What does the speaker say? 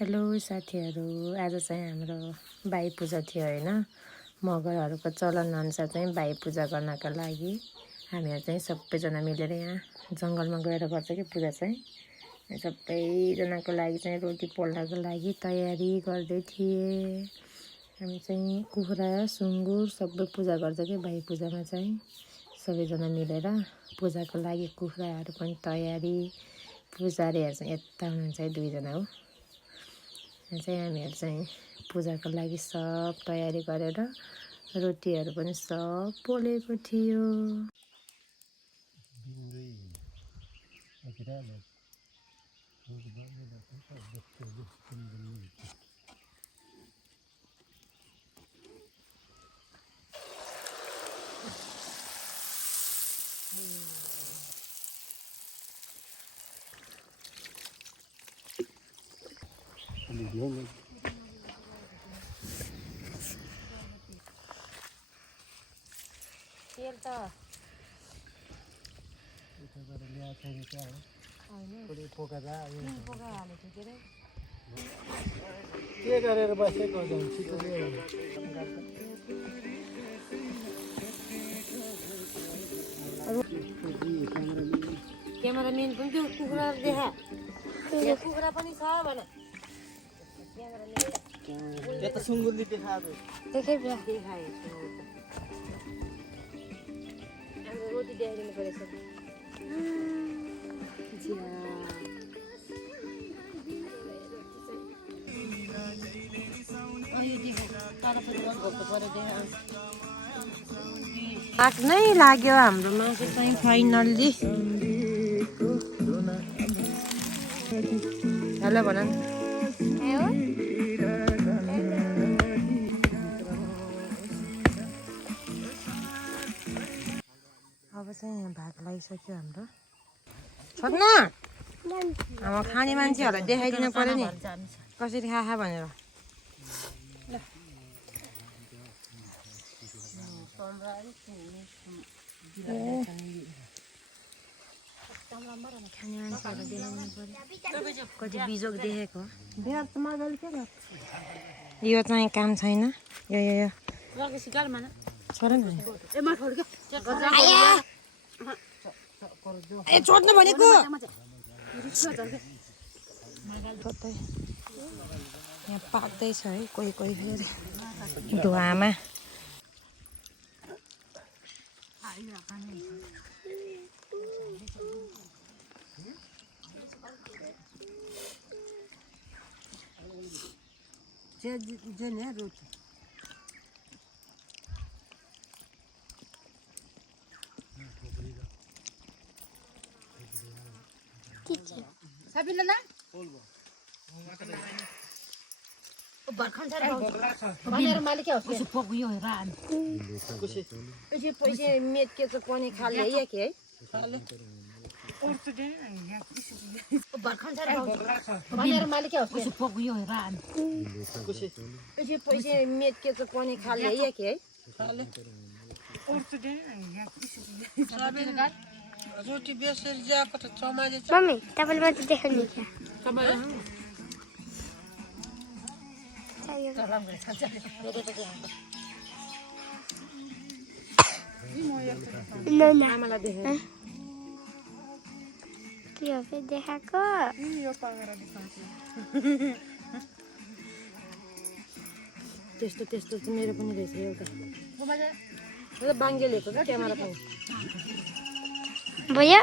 Hello साथीहरू, आज चाहिँ हाम्रो भाइ पूजा थियो हैन। मगरहरूको चलन अनुसार चाहिँ भाइ पूजा गर्नका लागि हामीहरू चाहिँ सबैजना मिलेर यहाँ जङ्गलमा गएर गर्छ कि पूजा चाहिँ। सबैजनाको लागि चाहिँ रोटी पोल्नको लागि तयारी गर्दै थिए। हामी चाहिँ कुखुरा सुँगुर सबै पूजा गर्छ कि भाइ पूजामा चाहिँ सबैजना मिलेर पूजाको लागि कुखुराहरू पनि तयारी। पुजारीहरू चाहिँ यता हुनुहुन्छ दुईजना हो। चाहिँ हामीहरू चाहिँ पूजाको लागि सब तयारी गरेर रोटीहरू पनि सब पोलेको थियो। तेल त के गरेर बसेको क्यामेराम्यान पनि त्यो कुखुरा देखा कुखुरा पनि छ भने यता सुँगुरले देखायो देखाइ बिहा देखाए रोटी देखाइदिनु परेछ। नै लाग्यो हाम्रो मासु चाहिँ फाइनल्ली। हेलो भन न। अब चाहिँ भाग लागिसक्यो हाम्रो। छोड्न हाम्रो खाने मान्छेहरूलाई देखाइदिनु पर्यो नि कसरी खा भनेर। खाने मान्छेहरूलाई देखाइदिनु पर्यो कति बिजोग देखेको। यो चाहिँ काम छैन। यो छोड न। ए छोड्नु भनेको यहाँ पाक्दैछ है कोही कोही फेरि धुवामा। Sabihin na? Barkan sa raw. Banyak malik ya. Kusi pok yo ran. Kusi पैसे मेट के चाहिँ पनि खाले या के खाले. Barkan sa raw. Banyak malik ya. Kusi pok yo ran. कुसी पैसे मेट के चाहिँ पनि खाले या के खाले. रोटी बेसेर ज्याको त चमाजे छ। मम्मी तपाईले मात्र देखाउनु क्या तपाईँ आमालाई देखे के हो फेरि देखाएको यो पागरा देखाउँछु। त्यस्तो त्यस्तो चाहिँ मेरो पनि रहेछ एउटा बाङ्गे लिएको क्या क्यामेरा पनि भयो।